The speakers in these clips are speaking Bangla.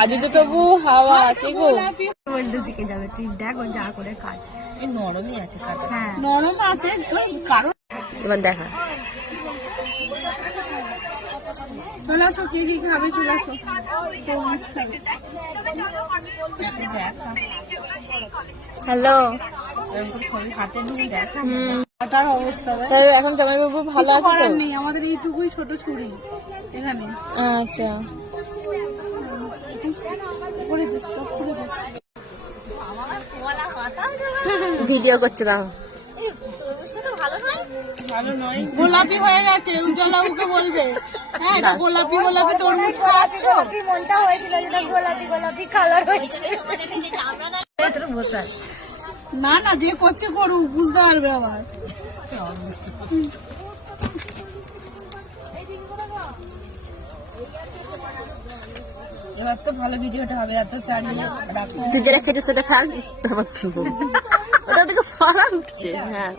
আজ তো তবু হাওয়া আছে গো। বলতে শিখে যাবে, তুই দেখ ও যা করে খায়। নরমই আছে, হ্যাঁ নরম আছে কারণ। এবার দেখা চলে আসো, কে কি খাবে চলে আসো। তরমুজ খাবে। হ্যালো ছবি হাতে নিয়ে দেখা কাটার অবস্থা। এখন জামাইবাবু ভালো আছে তো? নেই, আমাদের এইটুকুই ছোট ছুরি এখানে। আচ্ছা ভিডিও করছিলাম। ভালো নয়, গোলাপি হয়ে গেছে। উজ্জ্বলা ওকে বলবে, হ্যাঁ এটা গোলাপি গোলাপি তরমুজ খাচ্ছ। মনটা হয়েছিল যেটা গোলাপি গোলাপি কালার হয়েছে। না না, যে করছে করুক, বুঝতে পারবে আবার। এবার তো ভালো ভিডিওটা হবে। এত চালিয়ে তুই যেটা খেয়েছিস সেটা খাল ওটা থেকে সরা উঠছে। হ্যাঁ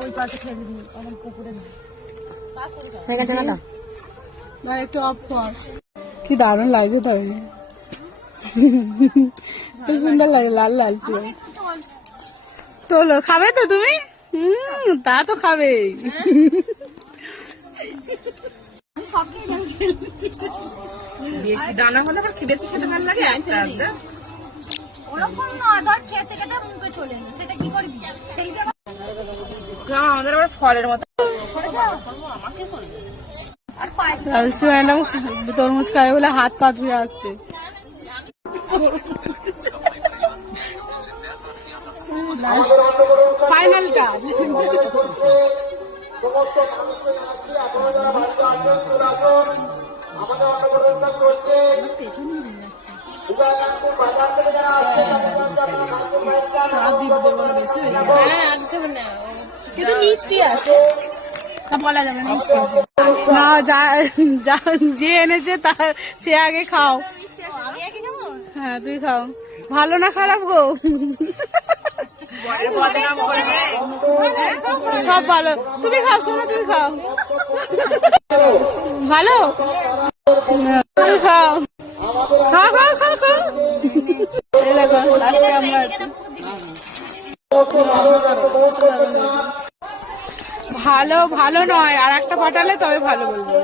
ওই পাশে খেয়ে দিবি, আমার পুকুরে হয়ে গেছে না। মানে একটু অফ কর। কি দারুণ লাগছে তবে, খুব সুন্দর লাগে, লাল লাল পুরো। তোলো, খাবে তো তুমি? তা তো খাবে। বেশি দানা হলে আবার বেশি খেতে ভালো লাগে। ওরকম না, ধর খেতে খেতে মুখে চলে এলো, সেটা কি করবি? আমাদের আবার ফলের মতো। ম্যাডাম তরমুজ খাবে বলে হাত পা ধুয়ে আসছে। ফাইনাল কাজ। কিন্তু মিষ্টি আছে, বলা যাবে না মিষ্টি আছে না। যে এনেছে তার সে আগে খাও। হ্যাঁ তুই খাও, ভালো না খারাপ গো? সব ভালো। তুমি খাও, শোনো তুমি খাও। ভালো, তুমি খাও, খাও খাও খাও খাও। এই দেখো লাস্টে আমরা আছি। ভালো ভালো নয়, আর একটা পাঠালে তবে ভালো বলবো।